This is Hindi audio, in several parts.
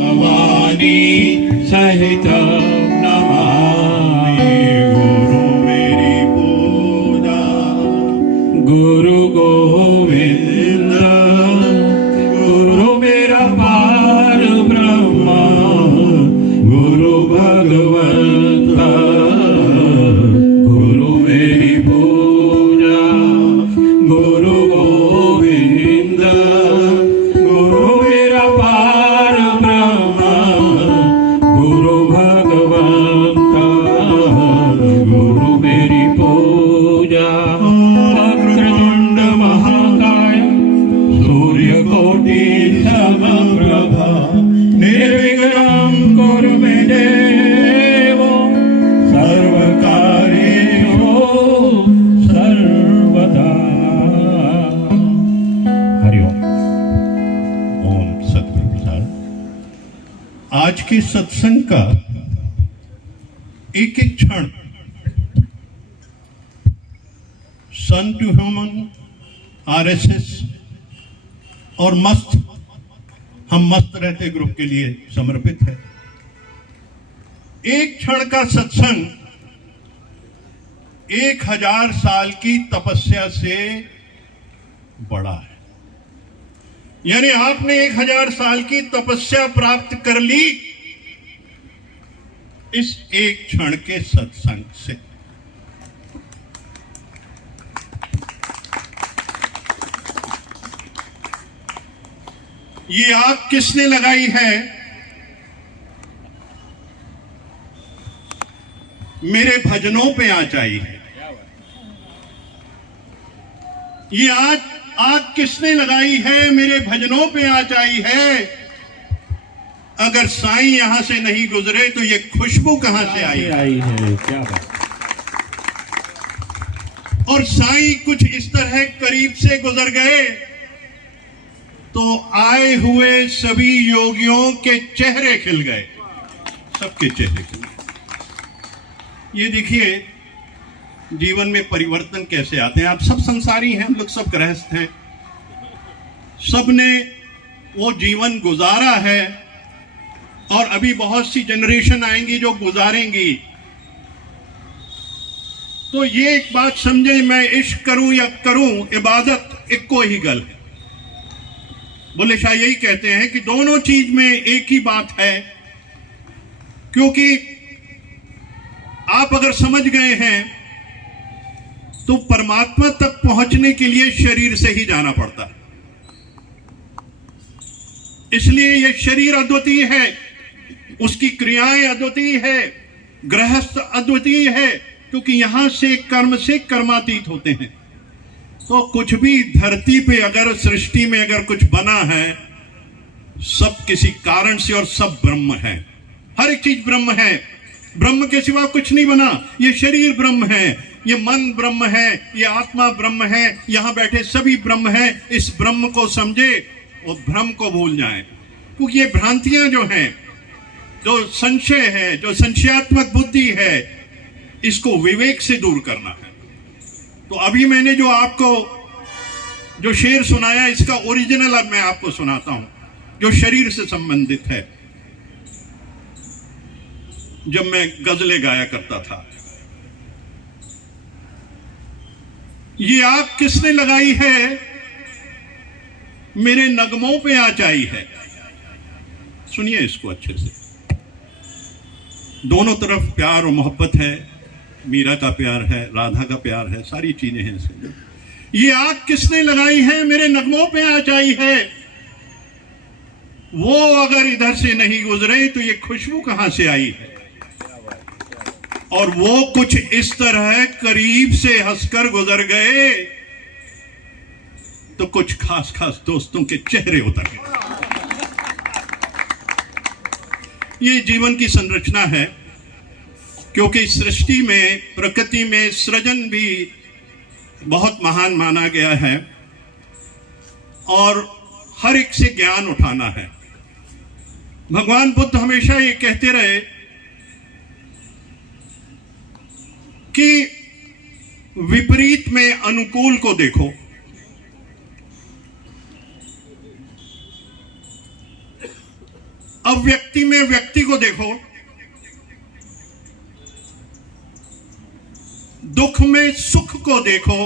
भवानी सहित नमामि गुरु मेरी पूजा गुरु गोविंद गुरु मेरा पार ब्रह्म गुरु भगवंता गुरु मेरी पूजा गुरु गोविंद गुरु मेरा पार ब्रह्म गुरु भगवंता गुरु मेरी पूजा वक्रतुंड महाकाय सूर्यकोटि समप्रभा निर्विघ्नं कुरु मे देव सर्वकार्येषु सर्वदा। हरिओम। ओम सतगुरु प्रसाद। आज के सत्संग का एक एक क्षण सन टू ह्यूमन, आरएसएस और मस्त हम मस्त रहते ग्रुप के लिए समर्पित है। एक क्षण का सत्संग 1000 साल की तपस्या से बड़ा है। यानी आपने 1000 साल की तपस्या प्राप्त कर ली इस एक क्षण के सत्संग से। ये आग किसने लगाई है? मेरे भजनों पे आँच आई है। ये आग किसने लगाई है? मेरे भजनों पे आँच आई है। अगर साईं यहां से नहीं गुजरे तो ये खुशबू कहां से आई है? क्या बात। और साईं कुछ इस तरह करीब से गुजर गए तो आए हुए सभी योगियों के चेहरे खिल गए, सबके चेहरे खिल गए। ये देखिए जीवन में परिवर्तन कैसे आते हैं। आप सब संसारी हैं, हम लोग सब गृहस्थ हैं, सबने वो जीवन गुजारा है और अभी बहुत सी जनरेशन आएंगी जो गुजारेंगी। तो ये एक बात समझे, मैं इश्क करूं या करूं इबादत इक्को ही गल है। बुल्ले शाह यही कहते हैं कि दोनों चीज में एक ही बात है, क्योंकि आप अगर समझ गए हैं तो परमात्मा तक पहुंचने के लिए शरीर से ही जाना पड़ता है। इसलिए यह शरीर अद्वितीय है, उसकी क्रियाएं अद्वितीय है, गृहस्थ अद्वितीय है, क्योंकि यहां से कर्म से कर्मातीत होते हैं। तो कुछ भी धरती पे अगर सृष्टि में अगर कुछ बना है सब किसी कारण से और सब ब्रह्म है। हर एक चीज ब्रह्म है, ब्रह्म के सिवा कुछ नहीं बना। ये शरीर ब्रह्म है, ये मन ब्रह्म है, ये आत्मा ब्रह्म है, यहां बैठे सभी ब्रह्म है। इस ब्रह्म को समझे और भ्रम को भूल जाए, क्योंकि ये भ्रांतियां जो हैं, जो संशय है, जो संशयात्मक बुद्धि है, इसको विवेक से दूर करना है। तो अभी मैंने जो आपको जो शेर सुनाया, इसका ओरिजिनल अब मैं आपको सुनाता हूं, जो शरीर से संबंधित है। जब मैं गजलें गाया करता था। ये आग किसने लगाई है? मेरे नगमों पे आँच आई है। सुनिए इसको अच्छे से। दोनों तरफ प्यार और मोहब्बत है, मीरा का प्यार है, राधा का प्यार है, सारी चीजें हैं इसमें। ये आग किसने लगाई है? मेरे नगमों पे आँच आई है। वो अगर इधर से नहीं गुजरे तो ये खुशबू कहां से आई है? और वो कुछ इस तरह करीब से हंसकर गुजर गए तो कुछ खास खास दोस्तों के चेहरे उतर गए। ये जीवन की संरचना है, क्योंकि सृष्टि में, प्रकृति में सृजन भी बहुत महान माना गया है और हर एक से ज्ञान उठाना है। भगवान बुद्ध हमेशा ये कहते रहे कि विपरीत में अनुकूल को देखो। अब व्यक्ति में व्यक्ति को देखो, दुख में सुख को देखो,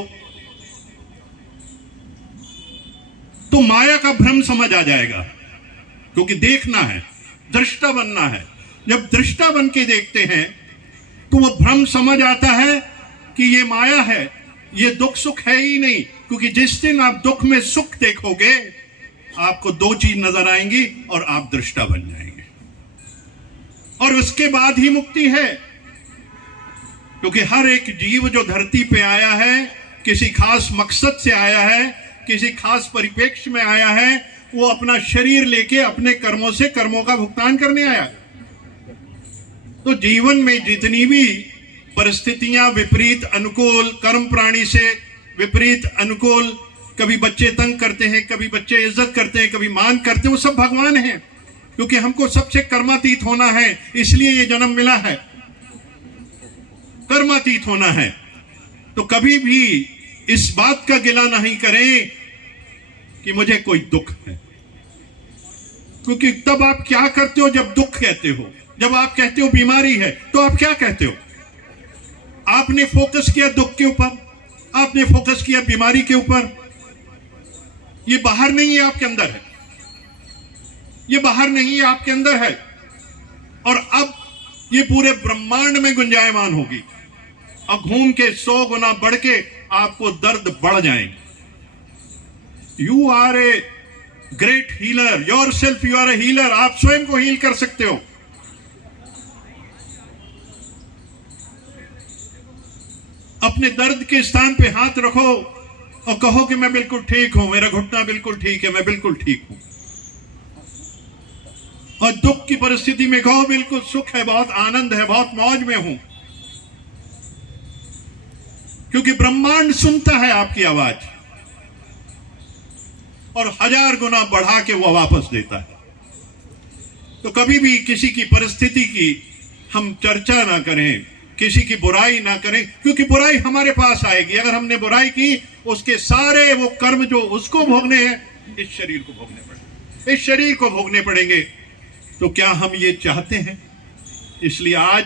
तो माया का भ्रम समझ आ जाएगा, क्योंकि देखना है, दृष्टा बनना है। जब दृष्टा बन के देखते हैं तो वो भ्रम समझ आता है कि ये माया है, ये दुख सुख है ही नहीं। क्योंकि जिस दिन आप दुख में सुख देखोगे, आपको दो चीज नजर आएंगी और आप दृष्टा बन जाएंगे, और उसके बाद ही मुक्ति है। क्योंकि हर एक जीव जो धरती पे आया है, किसी खास मकसद से आया है, किसी खास परिप्रेक्ष्य में आया है, वो अपना शरीर लेके अपने कर्मों से कर्मों का भुगतान करने आया। तो जीवन में जितनी भी परिस्थितियां विपरीत अनुकूल, कर्म प्राणी से विपरीत अनुकूल, कभी बच्चे तंग करते हैं, कभी बच्चे इज्जत करते हैं, कभी मान करते हैं, वो सब भगवान हैं। क्योंकि हमको सबसे कर्मातीत होना है, इसलिए ये जन्म मिला है, कर्मातीत होना है। तो कभी भी इस बात का गिला नहीं करें कि मुझे कोई दुख है, क्योंकि तब आप क्या करते हो जब दुख कहते हो? जब आप कहते हो बीमारी है, तो आप क्या कहते हो? आपने फोकस किया दुख के ऊपर, आपने फोकस किया बीमारी के ऊपर। ये बाहर नहीं है, आपके अंदर है। ये बाहर नहीं है, आपके अंदर है। और अब ये पूरे ब्रह्मांड में गुंजायमान होगी। अब घूम के 100 गुना बढ़ के आपको दर्द बढ़ जाएंगे। You are a great healer, yourself you are a healer. आप स्वयं को हील कर सकते हो। अपने दर्द के स्थान पे हाथ रखो और कहो कि मैं बिल्कुल ठीक हूं, मेरा घुटना बिल्कुल ठीक है, मैं बिल्कुल ठीक हूं। और दुख की परिस्थिति में कहो बिल्कुल सुख है, बहुत आनंद है, बहुत मौज में हूं। क्योंकि ब्रह्मांड सुनता है आपकी आवाज और 1000 गुना बढ़ा के वो वापस देता है। तो कभी भी किसी की परिस्थिति की हम चर्चा ना करें, किसी की बुराई ना करें, क्योंकि बुराई हमारे पास आएगी। अगर हमने बुराई की, उसके सारे वो कर्म जो उसको भोगने हैं, इस शरीर को भोगने पड़ेंगे, इस शरीर को भोगने पड़ेंगे। तो क्या हम ये चाहते हैं? इसलिए आज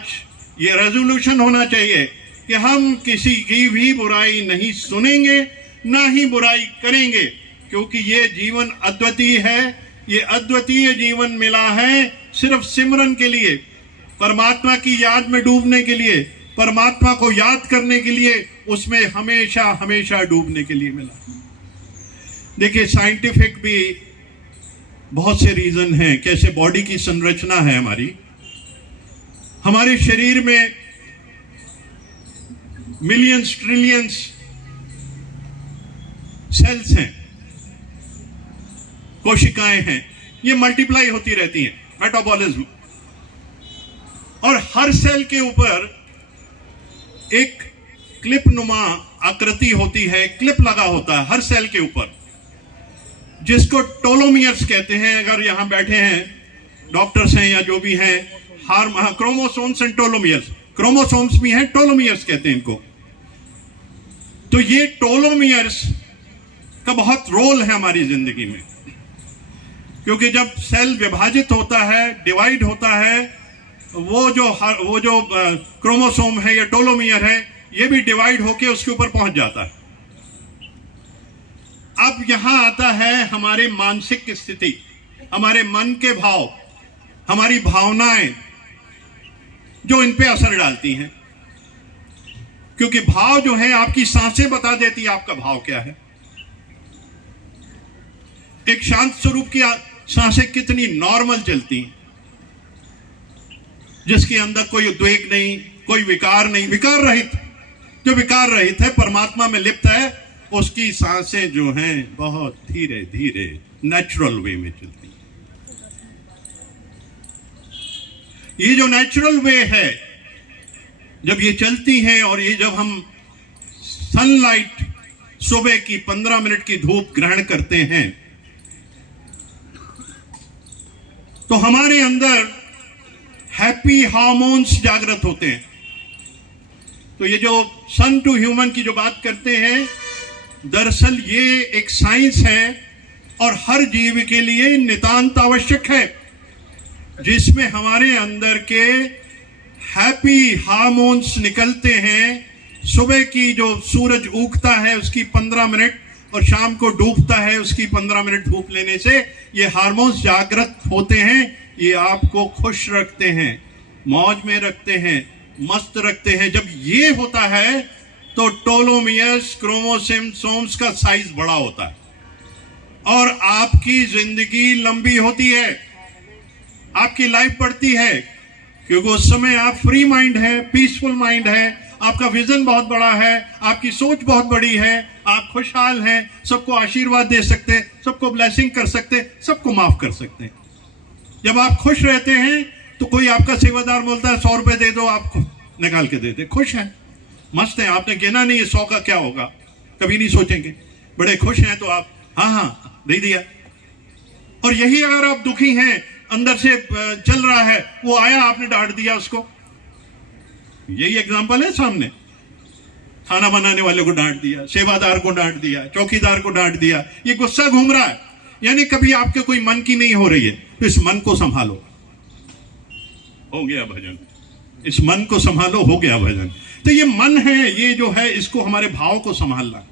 ये रेजोल्यूशन होना चाहिए कि हम किसी की भी बुराई नहीं सुनेंगे, ना ही बुराई करेंगे, क्योंकि ये जीवन अद्वितीय है। ये अद्वितीय जीवन मिला है सिर्फ सिमरन के लिए, परमात्मा की याद में डूबने के लिए, परमात्मा को याद करने के लिए, उसमें हमेशा हमेशा डूबने के लिए मिला। देखिए, साइंटिफिक भी बहुत से रीजन हैं कैसे बॉडी की संरचना है हमारी। हमारे शरीर में मिलियंस ट्रिलियंस सेल्स हैं, कोशिकाएं हैं, ये मल्टीप्लाई होती रहती हैं, मेटाबॉलिज्म। और हर सेल के ऊपर एक क्लिप नुमा आकृति होती है, क्लिप लगा होता है हर सेल के ऊपर, जिसको टोलोमियर्स कहते हैं। अगर यहां बैठे हैं डॉक्टर्स हैं या जो भी हैं, क्रोमोसोम्स एंड टोलोमियर्स, क्रोमोसोम्स भी हैं, टोलोमियर्स कहते हैं इनको। तो ये टोलोमियर्स का बहुत रोल है हमारी जिंदगी में, क्योंकि जब सेल विभाजित होता है, डिवाइड होता है, वो जो क्रोमोसोम है या टोलोमियर है, ये भी डिवाइड होके उसके ऊपर पहुंच जाता है। अब यहां आता है हमारे मानसिक स्थिति, हमारे मन के भाव, हमारी भावनाएं जो इन पे असर डालती हैं। क्योंकि भाव जो है, आपकी सांसें बता देती है आपका भाव क्या है। एक शांत स्वरूप की सांसें कितनी नॉर्मल चलती हैं, जिसके अंदर कोई उद्वेग नहीं, कोई विकार नहीं, विकार रहित, जो विकार रहित है, परमात्मा में लिप्त है, उसकी सांसें जो हैं बहुत धीरे धीरे नेचुरल वे में चलती हैं। ये जो नेचुरल वे है, जब ये चलती हैं और ये जब हम सनलाइट, सुबह की 15 मिनट की धूप ग्रहण करते हैं, तो हमारे अंदर हैप्पी हार्मोन्स जागृत होते हैं। तो ये जो सन टू ह्यूमन की जो बात करते हैं, दरअसल ये एक साइंस है और हर जीव के लिए नितांत आवश्यक है। जिसमें हमारे अंदर के हैप्पी हार्मोन्स निकलते हैं। सुबह की जो सूरज उगता है उसकी 15 मिनट और शाम को डूबता है उसकी 15 मिनट धूप लेने से ये हार्मोन्स जागृत होते हैं। ये आपको खुश रखते हैं, मौज में रखते हैं, मस्त रखते हैं। जब ये होता है तो टेलोमियर्स क्रोमोसोम्स का साइज बड़ा होता है और आपकी जिंदगी लंबी होती है, आपकी लाइफ बढ़ती है, क्योंकि उस समय आप फ्री माइंड है, पीसफुल माइंड है, आपका विजन बहुत बड़ा है, आपकी सोच बहुत बड़ी है, आप खुशहाल हैं, सबको आशीर्वाद दे सकते हैं, सबको ब्लेसिंग कर सकते हैं, सबको माफ कर सकते हैं। जब आप खुश रहते हैं तो कोई आपका सेवादार बोलता है 100 रुपए दे दो, आपको निकाल के देते, खुश हैं, मस्त हैं, आपने गिना नहीं 100 का क्या होगा, कभी नहीं सोचेंगे, बड़े खुश हैं तो आप हाँ हाँ दे दिया। और यही अगर आप दुखी हैं, अंदर से चल रहा है, वो आया आपने डांट दिया उसको, यही एग्जांपल है सामने, खाना बनाने वाले को डांट दिया, सेवादार को डांट दिया, चौकीदार को डांट दिया, ये गुस्सा घूम रहा है, यानी कभी आपके कोई मन की नहीं हो रही है। तो इस मन को संभालो, हो गया भजन, इस मन को संभालो, हो गया भजन। तो ये मन है, ये जो है इसको हमारे भाव को संभालना,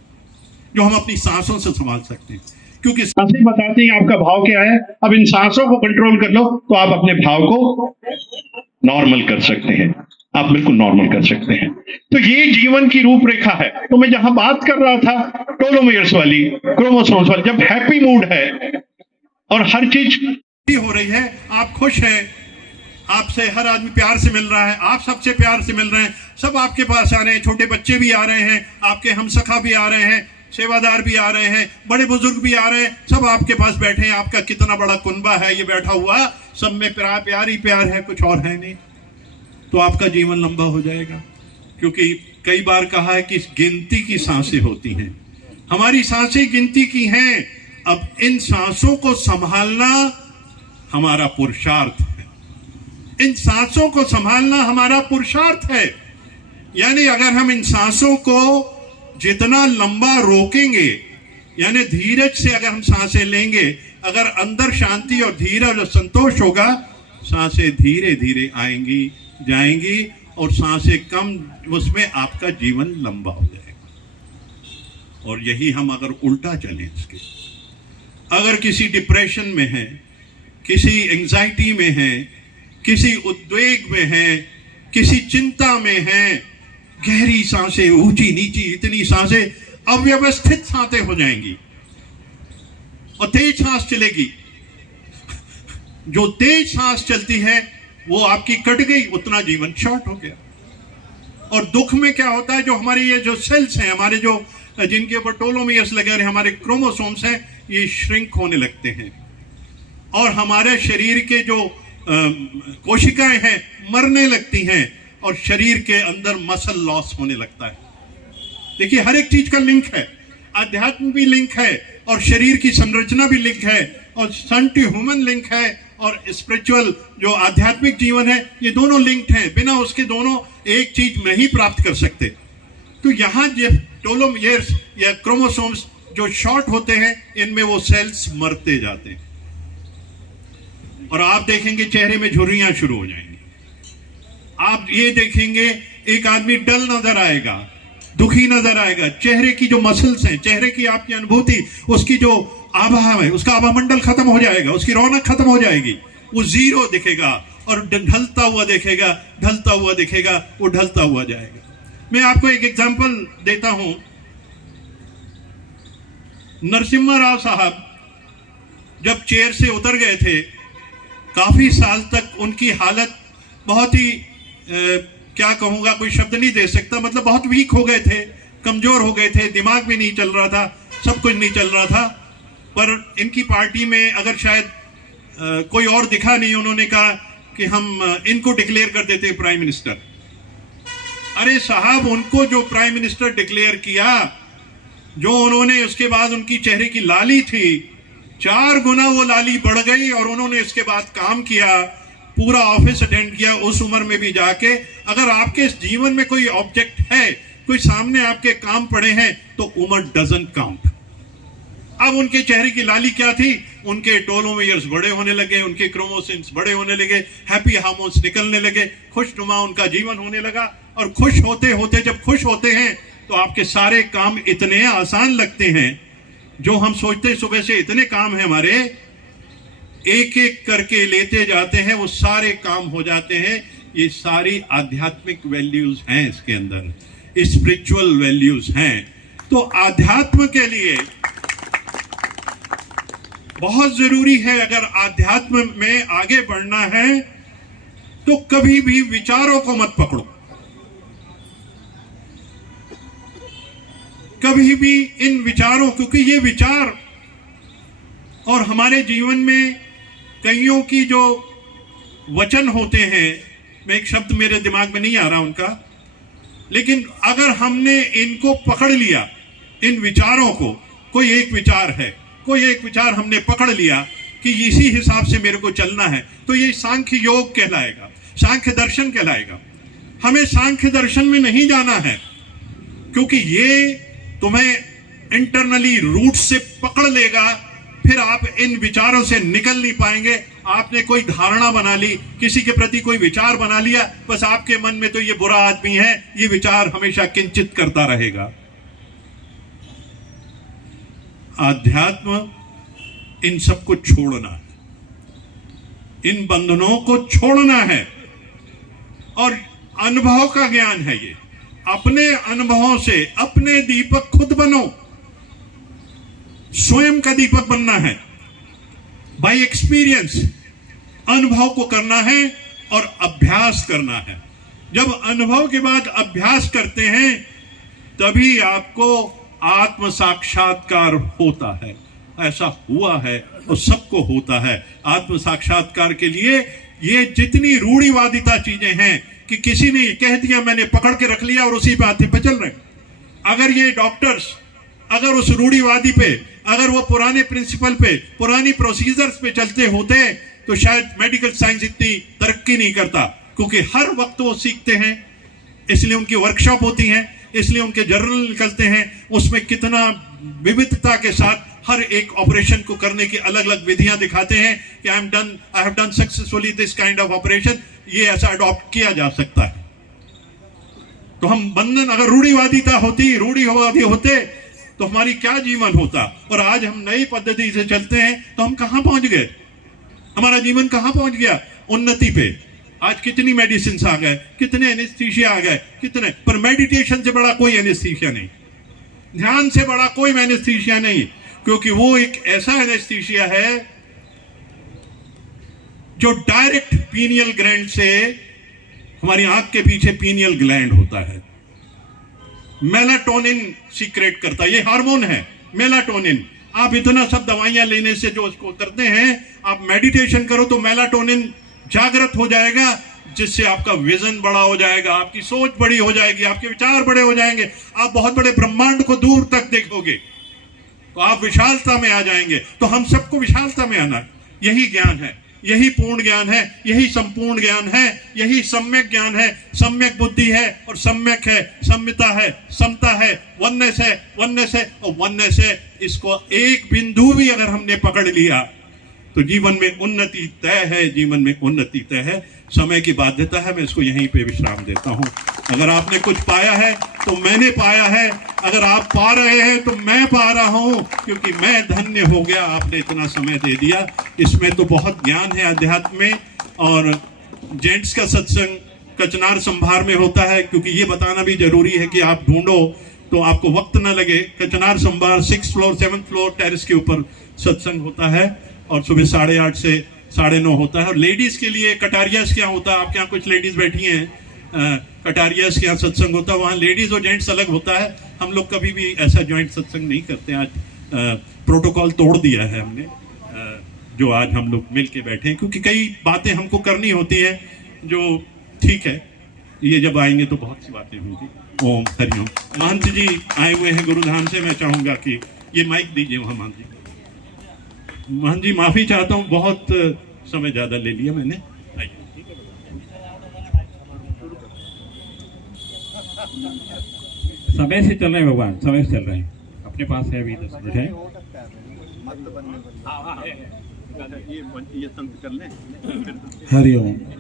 जो हम अपनी सांसों से संभाल सकते हैं, क्योंकि सांसें बताती हैं आपका भाव क्या है। अब इन सांसों को कंट्रोल कर लो तो आप अपने भाव को नॉर्मल कर सकते हैं, आप बिल्कुल नॉर्मल कर सकते हैं। तो ये जीवन की रूपरेखा है। तो मैं जहां बात कर रहा था टेलोमियर्स वाली, क्रोमोसोम्स वाली, जब हैप्पी मूड है और हर चीज हो रही है, आप खुश हैं, आपसे हर आदमी प्यार से मिल रहा है, आप सबसे प्यार से मिल रहे हैं, सब आपके पास आ रहे हैं, छोटे बच्चे भी आ रहे हैं, आपके हमसखा भी आ रहे हैं, सेवादार भी आ रहे हैं, बड़े बुजुर्ग भी आ रहे हैं, सब आपके पास बैठे हैं। आपका कितना बड़ा कुनबा है ये बैठा हुआ, सब में प्यार ही प्यार है, कुछ और है नहीं। तो आपका जीवन लंबा हो जाएगा, क्योंकि कई बार कहा है कि गिनती की सांसें होती हैं, हमारी सांसें गिनती की हैं। अब इन सांसों को संभालना हमारा पुरुषार्थ है, इन सांसों को संभालना हमारा पुरुषार्थ है। यानी अगर हम इन सांसों को जितना लंबा रोकेंगे, यानी धीरज से अगर हम सांसें लेंगे, अगर अंदर शांति और धीरज और संतोष होगा, सांसें धीरे धीरे आएंगी जाएंगी और सांसें कम, उसमें आपका जीवन लंबा हो जाएगा। और यही हम अगर उल्टा चलें इसके, अगर किसी डिप्रेशन में है, किसी एंजाइटी में है, किसी उद्वेग में है, किसी चिंता में है, गहरी सांसें, ऊंची नीची इतनी सांसें, अव्यवस्थित सांसें हो जाएंगी और तेज सांस चलेगी। जो तेज सांस चलती है वो आपकी कट गई, उतना जीवन शॉर्ट हो गया। और दुख में क्या होता है, जो हमारे ये जो सेल्स हैं, हमारे जो जिनके ऊपर टेलोमियर्स लगे हैं, हमारे क्रोमोसोम्स हैं, ये श्रिंक होने लगते हैं और हमारे शरीर के जो कोशिकाएं हैं मरने लगती हैं और शरीर के अंदर मसल लॉस होने लगता है। देखिए हर एक चीज का लिंक है, अध्यात्म भी लिंक है और शरीर की संरचना भी लिंक है और सन टू ह्यूमन लिंक है और स्पिरिचुअल जो आध्यात्मिक जीवन है, ये दोनों लिंक्ड हैं, बिना उसके दोनों एक चीज नहीं प्राप्त कर सकते। तो यहाँ जब टेलोमियर्स या क्रोमोसोम्स जो शॉर्ट होते हैं, इनमें वो सेल्स मरते जाते हैं और आप देखेंगे चेहरे में झुर्रियां शुरू हो जाएंगी। आप ये देखेंगे एक आदमी डल नजर आएगा, दुखी नजर आएगा, चेहरे की जो मसल्स हैं, चेहरे की आपकी अनुभूति, उसकी जो आभा है, उसका आभा मंडल खत्म हो जाएगा, उसकी रौनक खत्म हो जाएगी, वो जीरो दिखेगा और ढलता हुआ दिखेगा, ढलता हुआ दिखेगा, वो ढलता हुआ जाएगा। मैं आपको एक एग्जांपल देता हूं। नरसिम्हा राव साहब जब चेयर से उतर गए थे, काफी साल तक उनकी हालत बहुत ही क्या कहूंगा, कोई शब्द नहीं दे सकता, मतलब बहुत वीक हो गए थे, कमजोर हो गए थे, दिमाग भी नहीं चल रहा था, सब कुछ नहीं चल रहा था। पर इनकी पार्टी में अगर शायद कोई और दिखा नहीं, उन्होंने कहा कि हम इनको डिक्लेयर कर देते प्राइम मिनिस्टर। अरे साहब, उनको जो प्राइम मिनिस्टर डिक्लेयर किया, जो उन्होंने उसके बाद उनकी चेहरे की लाली थी, 4 गुना वो लाली बढ़ गई और उन्होंने इसके बाद काम किया, पूरा ऑफिस अटेंड किया उस उम्र में भी जाके। अगर आपके इस जीवन में कोई ऑब्जेक्ट है, कोई सामने आपके काम पड़े हैं, तो उम्र डजंट काउंट। अब उनके चेहरे की लाली क्या थी? उनके टेलोमेयर्स बड़े होने लगे, उनके क्रोमोसोम्स बड़े होने लगे, हैप्पी हार्मोन्स निकलने लगे, खुशनुमा उनका जीवन होने लगा। और खुश होते होते जब खुश होते हैं तो आपके सारे काम इतने आसान लगते हैं। जो हम सोचते हैं सुबह से इतने काम हैं हमारे, एक एक करके लेते जाते हैं, वो सारे काम हो जाते हैं। ये सारी आध्यात्मिक वैल्यूज हैं, इसके अंदर स्पिरिचुअल वैल्यूज हैं। तो आध्यात्म के लिए बहुत जरूरी है, अगर आध्यात्म में आगे बढ़ना है तो कभी भी विचारों को मत पकड़ो, कभी भी इन विचारों, क्योंकि ये विचार और हमारे जीवन में कईयों की जो वचन होते हैं, मैं एक शब्द मेरे दिमाग में नहीं आ रहा उनका, लेकिन अगर हमने इनको पकड़ लिया, इन विचारों को, कोई एक विचार हमने पकड़ लिया कि इसी हिसाब से मेरे को चलना है, तो ये सांख्य योग कहलाएगा, सांख्य दर्शन कहलाएगा। हमें सांख्य दर्शन में नहीं जाना है, क्योंकि ये तुम्हें इंटरनली रूट से पकड़ लेगा, फिर आप इन विचारों से निकल नहीं पाएंगे। आपने कोई धारणा बना ली, किसी के प्रति कोई विचार बना लिया, बस आपके मन में तो ये बुरा आदमी है, ये विचार हमेशा किंचित करता रहेगा। आध्यात्म इन सबको छोड़ना है, इन बंधनों को छोड़ना है, और अनुभव का ज्ञान है ये। अपने अनुभवों से अपने दीपक खुद बनो, स्वयं का दीपक बनना है, बाय एक्सपीरियंस अनुभव को करना है और अभ्यास करना है। जब अनुभव के बाद अभ्यास करते हैं तभी आपको आत्म साक्षात्कार होता है। ऐसा हुआ है और सबको होता है। आत्म साक्षात्कार के लिए ये जितनी रूढ़िवादिता चीजें हैं कि किसी ने कह दिया, मैंने पकड़ के रख लिया और उसी बात पे चल रहे, अगर ये डॉक्टर्स अगर उस रूढ़िवादी पे, अगर वो पुराने प्रिंसिपल पे, पुरानी प्रोसीजर्स पे चलते होते तो शायद मेडिकल साइंस इतनी तरक्की नहीं करता, क्योंकि हर वक्त वो सीखते हैं, इसलिए उनकी वर्कशॉप होती है, इसलिए उनके जर्नल निकलते हैं, उसमें कितना विविधता के साथ हर एक ऑपरेशन को करने की अलग अलग विधियां दिखाते हैं कि I have done successfully this kind of operation, ये ऐसा अडॉप्ट किया जा सकता है। तो हम बंधन, अगर रूढ़िवादी होते तो हमारी क्या जीवन होता। और आज हम नई पद्धति से चलते हैं तो हम कहां पहुंच गए, हमारा जीवन कहां पहुंच गया? उन्नति पे। आज कितनी मेडिसिन आ गए, कितने एनेस्थीसिया आ गए, कितने, पर मेडिटेशन से बड़ा कोई एनेस्थीसिया नहीं, ध्यान से बड़ा कोई एनेस्थीसिया नहीं, क्योंकि वो एक ऐसा एनेस्थीसिया है जो डायरेक्ट पीनियल ग्लैंड से, हमारी आंख के पीछे पीनियल ग्लैंड होता है, मेलाटोनिन सीक्रेट करता है, ये हार्मोन है मेलाटोनिन। आप इतना सब दवाइयां लेने से जो उसको करते हैं, आप मेडिटेशन करो तो मेलाटोनिन जागृत हो जाएगा, जिससे आपका विजन बड़ा हो जाएगा, आपकी सोच बड़ी हो जाएगी, आपके विचार बड़े हो जाएंगे, आप बहुत बड़े ब्रह्मांड को दूर तक देखोगे, तो आप विशालता में आ जाएंगे। तो हम सबको विशालता में आना, यही ज्ञान है, यही पूर्ण ज्ञान है, यही संपूर्ण ज्ञान है, यही सम्यक ज्ञान है। सम्यक बुद्धि है और सम्यक है, सम्यता है, समता है, वननेस है और वननेस है। इसको एक बिंदु भी अगर हमने पकड़ लिया तो जीवन में उन्नति तय है, जीवन में उन्नति तय है। समय की बाध्यता है, मैं इसको यहीं पे विश्राम देता हूं। अगर आपने कुछ पाया है तो मैंने पाया है, अगर आप पा रहे हैं तो मैं पा रहा हूं, क्योंकि मैं धन्य हो गया, आपने इतना समय दे दिया। इसमें तो बहुत ज्ञान है अध्यात्म में। और जेंट्स का सत्संग कचनार संभार में होता है, क्योंकि ये बताना भी जरूरी है कि आप ढूंढो तो आपको वक्त ना लगे। कचनार संभार 6th floor 7th floor terrace के ऊपर सत्संग होता है और सुबह 8:30 से 9:30 होता है। और लेडीज के लिए कटारियास क्या होता है, आपके यहाँ कुछ लेडीज बैठी हैं, कटारियास के यहाँ सत्संग होता है, वहाँ लेडीज और जेंट्स अलग होता है। हम लोग कभी भी ऐसा ज्वाइंट सत्संग नहीं करते, आज प्रोटोकॉल तोड़ दिया है हमने, जो आज हम लोग मिल के बैठे हैं, क्योंकि कई बातें हमको करनी होती हैं जो ठीक है, ये जब आएंगे तो बहुत सी बातें होंगी। ओम हरिओम। महंत जी आए हुए हैं गुरुधाम से, मैं चाहूंगा कि ये माइक दीजिए वहाँ। महंत जी, महंत जी माफी चाहता हूँ, बहुत समय ज्यादा ले लिया मैंने। समय से चल रहे हैं भगवान, समय से चल रहे हैं, अपने पास है अभी 10 मिनट है। ये संत कर लें। हरिओम।